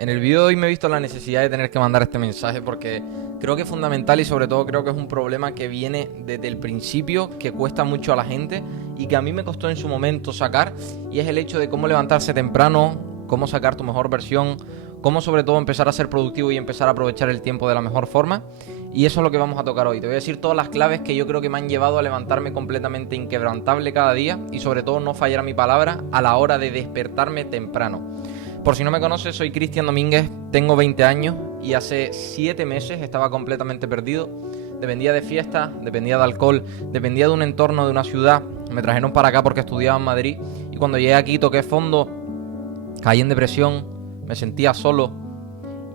En el vídeo de hoy me he visto la necesidad de tener que mandar este mensaje porque creo que es fundamental y sobre todo creo que es un problema que viene desde el principio, que cuesta mucho a la gente y que a mí me costó en su momento sacar, y es el hecho de cómo levantarse temprano, cómo sacar tu mejor versión, cómo sobre todo empezar a ser productivo y empezar a aprovechar el tiempo de la mejor forma. Y eso es lo que vamos a tocar hoy. Te voy a decir todas las claves que yo creo que me han llevado a levantarme completamente inquebrantable cada día y sobre todo no fallar a mi palabra a la hora de despertarme temprano. Por si no me conoces, soy Cristian Domínguez, tengo 20 años y hace 7 meses estaba completamente perdido. Dependía de fiestas, dependía de alcohol, dependía de un entorno, de una ciudad. Me trajeron para acá porque estudiaba en Madrid y cuando llegué aquí toqué fondo, caí en depresión, me sentía solo.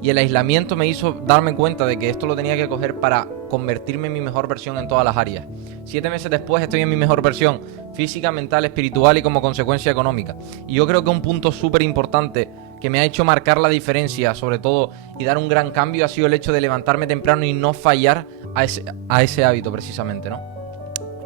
Y el aislamiento me hizo darme cuenta de que esto lo tenía que coger para convertirme en mi mejor versión en todas las áreas. 7 meses después estoy en mi mejor versión, física, mental, espiritual y como consecuencia económica. Y yo creo que un punto súper importante que me ha hecho marcar la diferencia, sobre todo, y dar un gran cambio, ha sido el hecho de levantarme temprano y no fallar a ese hábito precisamente, ¿no?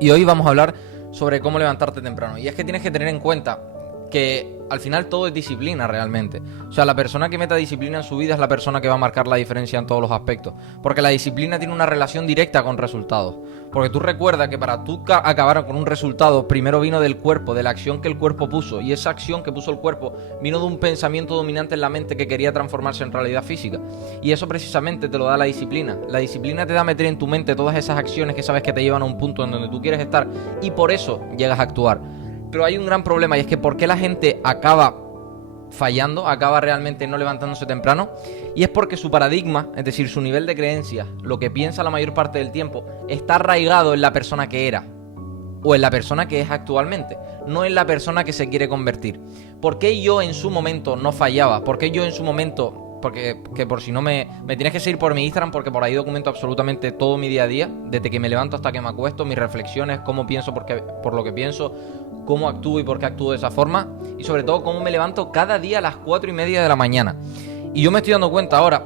Y hoy vamos a hablar sobre cómo levantarte temprano. Y es que tienes que tener en cuenta que al final todo es disciplina realmente. O sea, la persona que meta disciplina en su vida es la persona que va a marcar la diferencia en todos los aspectos. Porque la disciplina tiene una relación directa con resultados. Porque tú recuerdas que para tú acabar con un resultado, primero vino del cuerpo, de la acción que el cuerpo puso. Y esa acción que puso el cuerpo vino de un pensamiento dominante en la mente que quería transformarse en realidad física. Y eso precisamente te lo da la disciplina. La disciplina te da meter en tu mente todas esas acciones que sabes que te llevan a un punto en donde tú quieres estar. Y por eso llegas a actuar. Pero hay un gran problema y es que ¿por qué la gente acaba fallando, acaba realmente no levantándose temprano? Y es porque su paradigma, es decir, su nivel de creencias, lo que piensa la mayor parte del tiempo, está arraigado en la persona que era o en la persona que es actualmente, no en la persona que se quiere convertir. ¿Por qué yo en su momento no fallaba? ¿Por qué yo en su momento... Porque que por si no me tienes que seguir por mi Instagram porque por ahí documento absolutamente todo mi día a día, desde que me levanto hasta que me acuesto, mis reflexiones, cómo pienso por lo que pienso, cómo actúo y por qué actúo de esa forma, y sobre todo cómo me levanto cada día a las 4:30 de la mañana. Y yo me estoy dando cuenta ahora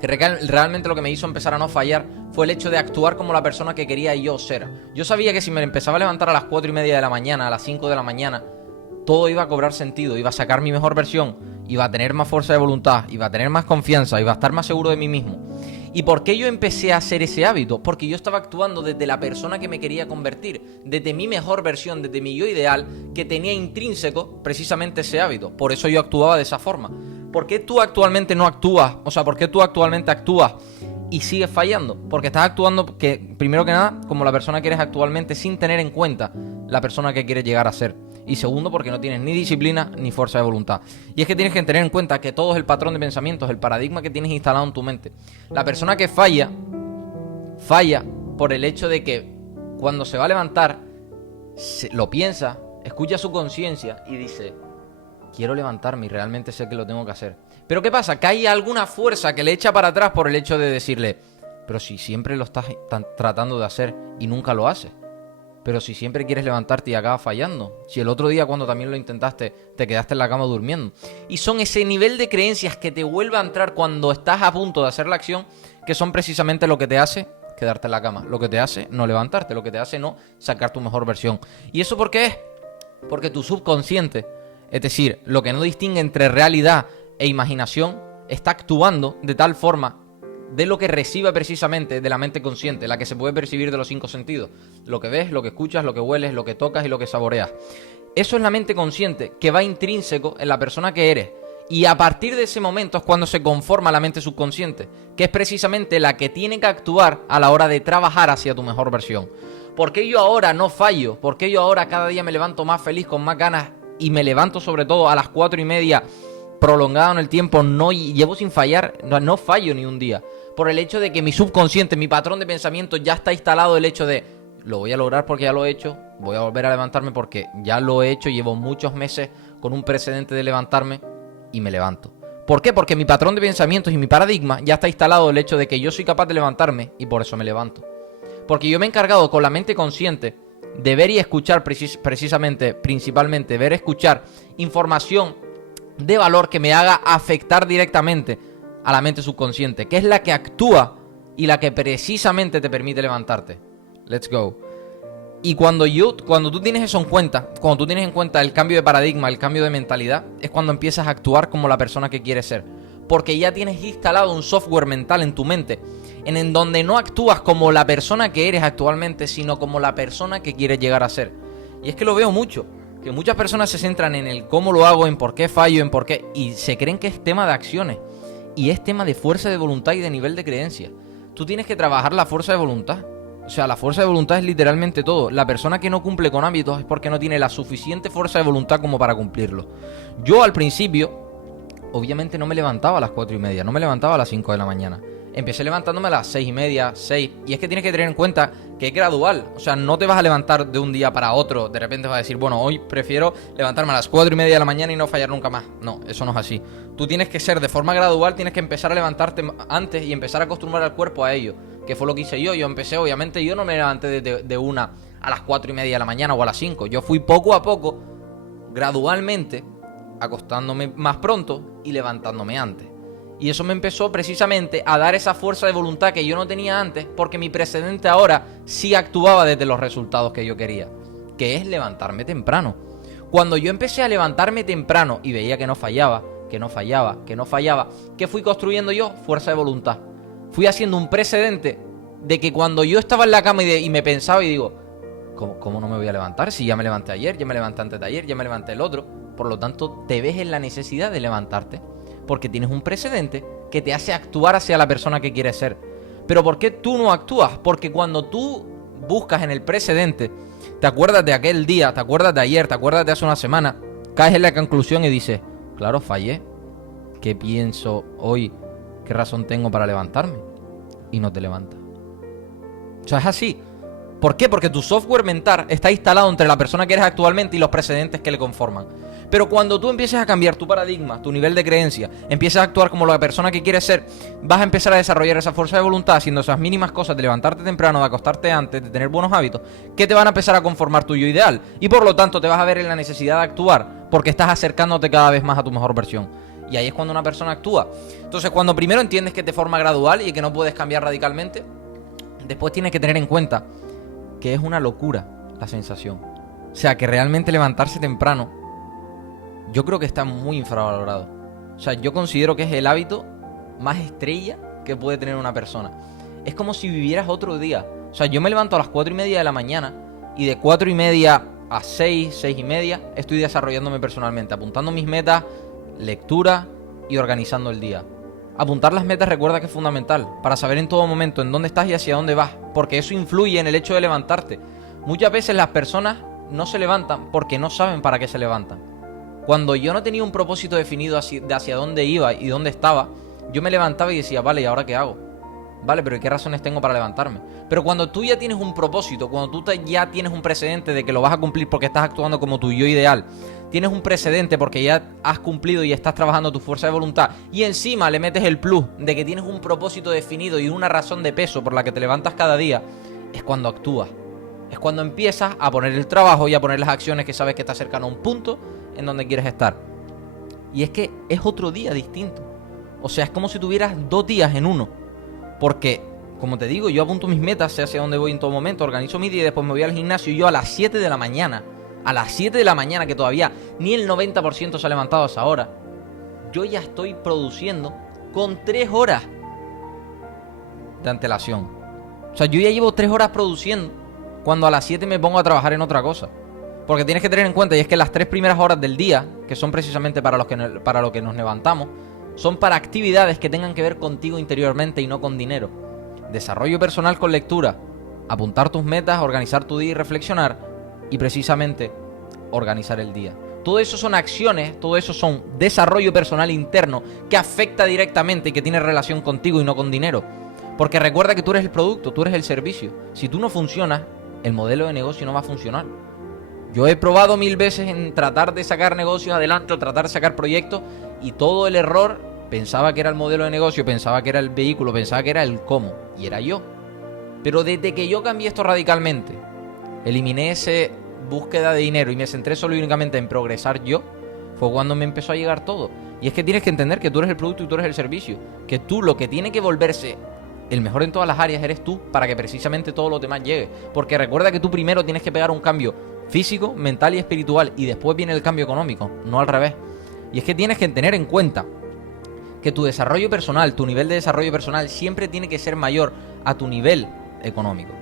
que realmente lo que me hizo empezar a no fallar fue el hecho de actuar como la persona que quería yo ser. Yo sabía que si me empezaba a levantar a las 4:30 de la mañana, a las 5 de la mañana, todo iba a cobrar sentido, iba a sacar mi mejor versión, iba a tener más fuerza de voluntad, iba a tener más confianza, iba a estar más seguro de mí mismo. ¿Y por qué yo empecé a hacer ese hábito? Porque yo estaba actuando desde la persona que me quería convertir, desde mi mejor versión, desde mi yo ideal, que tenía intrínseco precisamente ese hábito. Por eso yo actuaba de esa forma. ¿Por qué tú actualmente no actúas? O sea, ¿por qué tú actualmente actúas y sigues fallando? Porque estás actuando, primero que nada, como la persona que eres actualmente, sin tener en cuenta la persona que quieres llegar a ser. Y segundo, porque no tienes ni disciplina ni fuerza de voluntad. Y es que tienes que tener en cuenta que todo es el patrón de pensamientos, el paradigma que tienes instalado en tu mente. La persona que falla por el hecho de que cuando se va a levantar, lo piensa, escucha su conciencia y dice: quiero levantarme y realmente sé que lo tengo que hacer. Pero ¿qué pasa? Que hay alguna fuerza que le echa para atrás por el hecho de decirle: pero si siempre lo estás tratando de hacer y nunca lo haces. Pero si siempre quieres levantarte y acabas fallando. Si el otro día cuando también lo intentaste te quedaste en la cama durmiendo. Y son ese nivel de creencias que te vuelve a entrar cuando estás a punto de hacer la acción, que son precisamente lo que te hace quedarte en la cama, lo que te hace no levantarte, lo que te hace no sacar tu mejor versión. ¿Y eso por qué es? Porque tu subconsciente, es decir, lo que no distingue entre realidad e imaginación, está actuando de tal forma de lo que recibe precisamente de la mente consciente, la que se puede percibir de los 5 sentidos: lo que ves, lo que escuchas, lo que hueles, lo que tocas y lo que saboreas. Eso es la mente consciente, que va intrínseco en la persona que eres. Y a partir de ese momento es cuando se conforma la mente subconsciente, que es precisamente la que tiene que actuar a la hora de trabajar hacia tu mejor versión. ¿Por qué yo ahora no fallo? ¿Por qué yo ahora cada día me levanto más feliz, con más ganas, y me levanto sobre todo a las 4:30 prolongado en el tiempo? No llevo sin fallar, no fallo ni un día. Por el hecho de que mi subconsciente, mi patrón de pensamiento ya está instalado, el hecho de: lo voy a lograr porque ya lo he hecho, voy a volver a levantarme porque ya lo he hecho, llevo muchos meses con un precedente de levantarme y me levanto. ¿Por qué? Porque mi patrón de pensamientos y mi paradigma ya está instalado, el hecho de que yo soy capaz de levantarme y por eso me levanto. Porque yo me he encargado con la mente consciente de ver y escuchar principalmente ver y escuchar información de valor que me haga afectar directamente a la mente subconsciente, que es la que actúa y la que precisamente te permite levantarte. Let's go. Y cuando tú tienes eso en cuenta, cuando tú tienes en cuenta el cambio de paradigma, el cambio de mentalidad, es cuando empiezas a actuar como la persona que quieres ser. porque ya tienes instalado un software mental en tu mente, en donde no actúas como la persona que eres actualmente, sino como la persona que quieres llegar a ser. Y es que lo veo mucho, que muchas personas se centran en el cómo lo hago, en por qué fallo, en por qué, y se creen que es tema de acciones, y es tema de fuerza de voluntad y de nivel de creencia. Tú tienes que trabajar la fuerza de voluntad. O sea, la fuerza de voluntad es literalmente todo. La persona que no cumple con hábitos es porque no tiene la suficiente fuerza de voluntad como para cumplirlo. Yo al principio, obviamente no me levantaba a las 4:30, no me levantaba a las 5 de la mañana. Empecé levantándome a las 6:30, 6. Y es que tienes que tener en cuenta que es gradual. O sea, no te vas a levantar de un día para otro. De repente vas a decir, bueno, hoy prefiero levantarme a las 4:30 de la mañana y no fallar nunca más. No, eso no es así. Tú tienes que ser de forma gradual, tienes que empezar a levantarte antes y empezar a acostumbrar al cuerpo a ello. Que fue lo que hice yo. Yo empecé, obviamente, yo no me levanté de una a las 4:30 de la mañana o a las 5. Yo fui poco a poco, gradualmente, acostándome más pronto y levantándome antes. Y eso me empezó precisamente a dar esa fuerza de voluntad que yo no tenía antes, porque mi precedente ahora sí actuaba desde los resultados que yo quería, que es levantarme temprano. Cuando yo empecé a levantarme temprano y veía que no fallaba, ¿qué fui construyendo yo? Fuerza de voluntad. Fui haciendo un precedente de que cuando yo estaba en la cama y me pensaba y digo, ¿cómo no me voy a levantar? Si ya me levanté ayer, ya me levanté antes de ayer, ya me levanté el otro. Por lo tanto, te ves en la necesidad de levantarte, porque tienes un precedente que te hace actuar hacia la persona que quieres ser. Pero ¿por qué tú no actúas? Porque cuando tú buscas en el precedente, te acuerdas de aquel día, te acuerdas de ayer, te acuerdas de hace una semana, caes en la conclusión y dices, claro, fallé. ¿Qué pienso hoy? ¿Qué razón tengo para levantarme? Y no te levantas. O sea, es así. ¿Por qué? Porque tu software mental está instalado entre la persona que eres actualmente y los precedentes que le conforman. Pero cuando tú empieces a cambiar tu paradigma, tu nivel de creencia, empiezas a actuar como la persona que quieres ser, vas a empezar a desarrollar esa fuerza de voluntad haciendo esas mínimas cosas de levantarte temprano, de acostarte antes, de tener buenos hábitos, que te van a empezar a conformar tu yo ideal. Y por lo tanto te vas a ver en la necesidad de actuar porque estás acercándote cada vez más a tu mejor versión. Y ahí es cuando una persona actúa. Entonces, cuando primero entiendes que es de forma gradual y que no puedes cambiar radicalmente, después tienes que tener en cuenta que es una locura la sensación. O sea, que realmente levantarse temprano, yo creo que está muy infravalorado. O sea, yo considero que es el hábito más estrella que puede tener una persona. Es como si vivieras otro día. O sea, yo me levanto a las 4:30 de la mañana y de 4:30 a 6, 6:30 estoy desarrollándome personalmente, apuntando mis metas, lectura y organizando el día. Apuntar las metas, recuerda que es fundamental para saber en todo momento en dónde estás y hacia dónde vas, porque eso influye en el hecho de levantarte. Muchas veces las personas no se levantan porque no saben para qué se levantan. Cuando yo no tenía un propósito definido de hacia dónde iba y dónde estaba, yo me levantaba y decía, vale, ¿y ahora qué hago? Vale, pero ¿qué razones tengo para levantarme? Pero cuando tú ya tienes un propósito, cuando tú ya tienes un precedente de que lo vas a cumplir porque estás actuando como tu yo ideal, tienes un precedente porque ya has cumplido y estás trabajando tu fuerza de voluntad, y encima le metes el plus de que tienes un propósito definido y una razón de peso por la que te levantas cada día, es cuando actúas. Es cuando empiezas a poner el trabajo y a poner las acciones que sabes que estás cercano a un punto en donde quieres estar. Y es que es otro día distinto. O sea, es como si tuvieras 2 días en uno. Porque, como te digo, yo apunto mis metas, sé hacia dónde voy en todo momento, organizo mi día y después me voy al gimnasio y yo a las 7 de la mañana, que todavía ni el 90% se ha levantado a esa hora, yo ya estoy produciendo con 3 horas de antelación. O sea, yo ya llevo 3 horas produciendo cuando a las 7 me pongo a trabajar en otra cosa. Porque tienes que tener en cuenta, y es que las 3 primeras horas del día, que son precisamente para lo que nos levantamos, son para actividades que tengan que ver contigo interiormente y no con dinero. Desarrollo personal con lectura, apuntar tus metas, organizar tu día y reflexionar, y precisamente organizar el día. Todo eso son acciones, todo eso son desarrollo personal interno que afecta directamente y que tiene relación contigo y no con dinero. Porque recuerda que tú eres el producto, tú eres el servicio. Si tú no funcionas, el modelo de negocio no va a funcionar. Yo he probado 1000 veces en tratar de sacar negocios adelante o tratar de sacar proyectos, y todo el error pensaba que era el modelo de negocio, pensaba que era el vehículo, pensaba que era el cómo, y era yo. Pero desde que yo cambié esto radicalmente, eliminé esa búsqueda de dinero y me centré solo y únicamente en progresar yo, fue cuando me empezó a llegar todo. Y es que tienes que entender que tú eres el producto y tú eres el servicio, que tú lo que tiene que volverse el mejor en todas las áreas eres tú, para que precisamente todo lo demás llegue. Porque recuerda que tú primero tienes que pegar un cambio físico, mental y espiritual, y después viene el cambio económico, no al revés. Y es que tienes que tener en cuenta que tu desarrollo personal, tu nivel de desarrollo personal siempre tiene que ser mayor a tu nivel económico.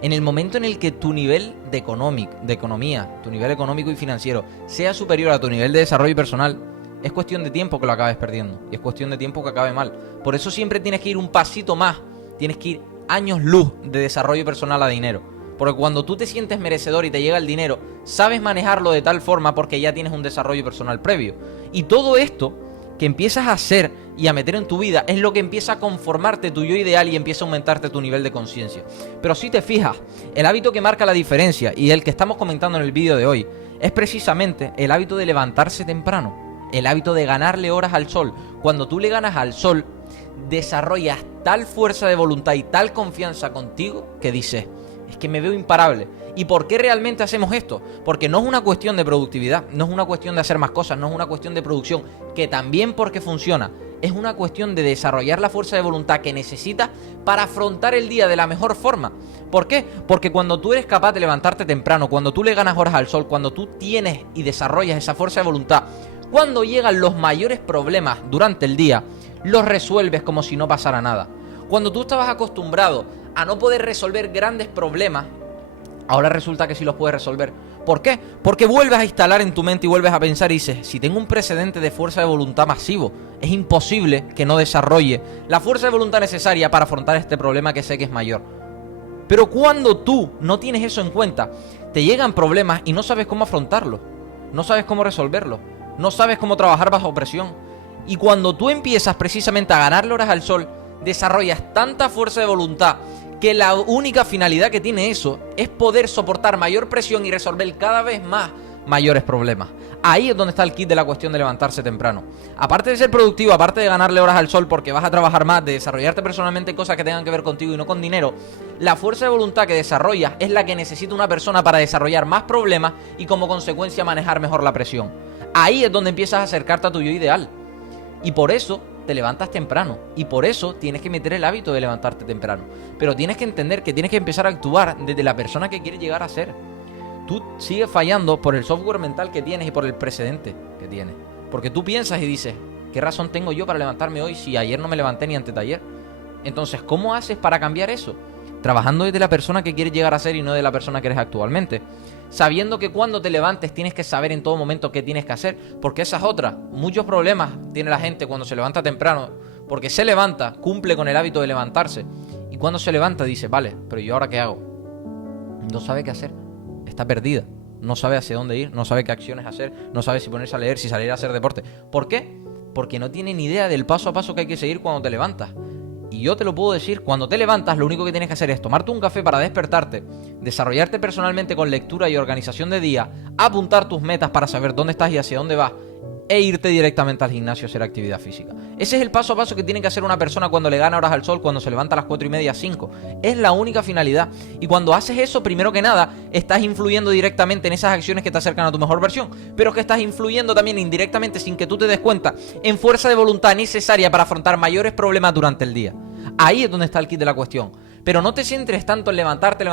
En el momento en el que tu nivel de economía, tu nivel económico y financiero sea superior a tu nivel de desarrollo personal, es cuestión de tiempo que lo acabes perdiendo. Y es cuestión de tiempo que acabe mal. Por eso siempre tienes que ir un pasito más. Tienes que ir años luz de desarrollo personal a dinero. Porque cuando tú te sientes merecedor y te llega el dinero, sabes manejarlo de tal forma porque ya tienes un desarrollo personal previo. Y todo esto que empiezas a hacer y a meter en tu vida es lo que empieza a conformarte tu yo ideal y empieza a aumentarte tu nivel de conciencia. Pero si te fijas, el hábito que marca la diferencia y el que estamos comentando en el vídeo de hoy es precisamente el hábito de levantarse temprano, el hábito de ganarle horas al sol. Cuando tú le ganas al sol, desarrollas tal fuerza de voluntad y tal confianza contigo que dices, es que me veo imparable. ¿Y por qué realmente hacemos esto? Porque no es una cuestión de productividad, no es una cuestión de hacer más cosas, no es una cuestión de producción, que también porque funciona, es una cuestión de desarrollar la fuerza de voluntad que necesitas para afrontar el día de la mejor forma. ¿Por qué? Porque cuando tú eres capaz de levantarte temprano, cuando tú le ganas horas al sol, cuando tú tienes y desarrollas esa fuerza de voluntad, cuando llegan los mayores problemas durante el día, los resuelves como si no pasara nada. Cuando tú estabas acostumbrado a no poder resolver grandes problemas, ahora resulta que sí los puedes resolver. ¿Por qué? Porque vuelves a instalar en tu mente y vuelves a pensar y dices, si tengo un precedente de fuerza de voluntad masivo, es imposible que no desarrolle la fuerza de voluntad necesaria para afrontar este problema que sé que es mayor. Pero cuando tú no tienes eso en cuenta, te llegan problemas y no sabes cómo afrontarlos, no sabes cómo resolverlos, no sabes cómo trabajar bajo presión. Y cuando tú empiezas precisamente a ganarle horas al sol, desarrollas tanta fuerza de voluntad que la única finalidad que tiene eso es poder soportar mayor presión y resolver cada vez más mayores problemas. Ahí es donde está el kit de la cuestión de levantarse temprano. Aparte de ser productivo, aparte de ganarle horas al sol porque vas a trabajar más, de desarrollarte personalmente en cosas que tengan que ver contigo y no con dinero, la fuerza de voluntad que desarrollas es la que necesita una persona para desarrollar más problemas y como consecuencia manejar mejor la presión. Ahí es donde empiezas a acercarte a tu yo ideal. Y por eso te levantas temprano. Y por eso tienes que meter el hábito de levantarte temprano. Pero tienes que entender que tienes que empezar a actuar desde la persona que quieres llegar a ser. Tú sigues fallando por el software mental que tienes y por el precedente que tienes. Porque tú piensas y dices, ¿qué razón tengo yo para levantarme hoy si ayer no me levanté ni antes de ayer? Entonces, ¿cómo haces para cambiar eso? Trabajando desde la persona que quieres llegar a ser y no de la persona que eres actualmente. Sabiendo que cuando te levantes tienes que saber en todo momento qué tienes que hacer, porque esa es otra. Muchos problemas tiene la gente cuando se levanta temprano, porque se levanta, cumple con el hábito de levantarse, y cuando se levanta dice, vale, pero ¿yo ahora qué hago? No sabe qué hacer, está perdida, no sabe hacia dónde ir, no sabe qué acciones hacer, no sabe si ponerse a leer, si salir a hacer deporte. ¿Por qué? Porque no tiene ni idea del paso a paso que hay que seguir cuando te levantas. Y yo te lo puedo decir, cuando te levantas lo único que tienes que hacer es tomarte un café para despertarte, desarrollarte personalmente con lectura y organización de día, apuntar tus metas para saber dónde estás y hacia dónde vas, e irte directamente al gimnasio a hacer actividad física. Ese es el paso a paso que tiene que hacer una persona cuando le gana horas al sol, cuando se levanta a las 4:30, 5. Es la única finalidad. Y cuando haces eso, primero que nada, estás influyendo directamente en esas acciones que te acercan a tu mejor versión, pero que estás influyendo también indirectamente, sin que tú te des cuenta, en fuerza de voluntad necesaria para afrontar mayores problemas durante el día. Ahí es donde está el kit de la cuestión. Pero no te centres tanto en levantarte,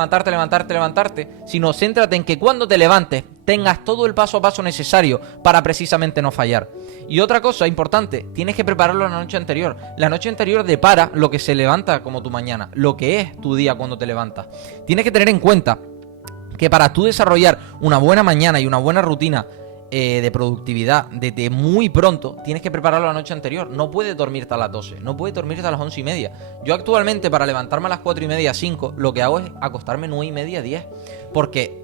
sino céntrate en que cuando te levantes tengas todo el paso a paso necesario para precisamente no fallar. Y otra cosa importante, tienes que prepararlo la noche anterior. La noche anterior depara lo que se levanta como tu mañana, lo que es tu día cuando te levantas. Tienes que tener en cuenta que para tú desarrollar una buena mañana y una buena rutina de productividad desde muy pronto, tienes que prepararlo la noche anterior. No puedes dormirte a las 12, no puedes dormirte a las 11:30. Yo actualmente para levantarme a las 4:30, 5, lo que hago es acostarme 9:30, 10. Porque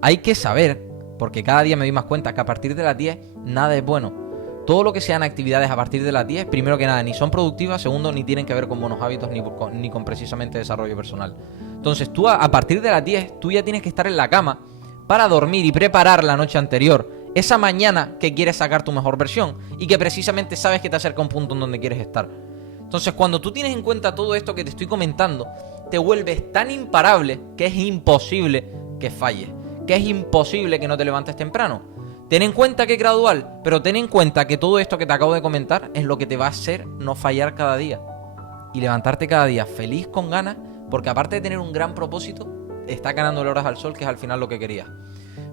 hay que saber, porque cada día me doy más cuenta que a partir de las 10 nada es bueno. Todo lo que sean actividades a partir de las 10, primero que nada, ni son productivas, segundo, ni tienen que ver con buenos hábitos ni con precisamente desarrollo personal. Entonces tú a partir de las 10, tú ya tienes que estar en la cama para dormir y preparar la noche anterior esa mañana que quieres sacar tu mejor versión y que precisamente sabes que te acerca a un punto en donde quieres estar. Entonces, cuando tú tienes en cuenta todo esto que te estoy comentando, te vuelves tan imparable que es imposible que falles, que es imposible que no te levantes temprano. Ten en cuenta que es gradual, pero ten en cuenta que todo esto que te acabo de comentar es lo que te va a hacer no fallar cada día y levantarte cada día feliz, con ganas, porque aparte de tener un gran propósito, estás ganando horas al sol, que es al final lo que querías.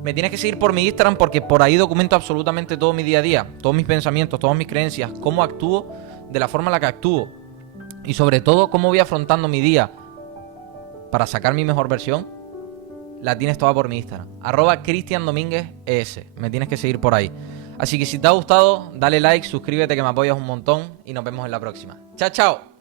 Me tienes que seguir por mi Instagram porque por ahí documento absolutamente todo mi día a día, todos mis pensamientos, todas mis creencias, cómo actúo de la forma en la que actúo y sobre todo cómo voy afrontando mi día para sacar mi mejor versión, la tienes toda por mi Instagram, @CristianDomínguezES. Me tienes que seguir por ahí. Así que si te ha gustado, dale like, suscríbete que me apoyas un montón y nos vemos en la próxima. ¡Chao, chao!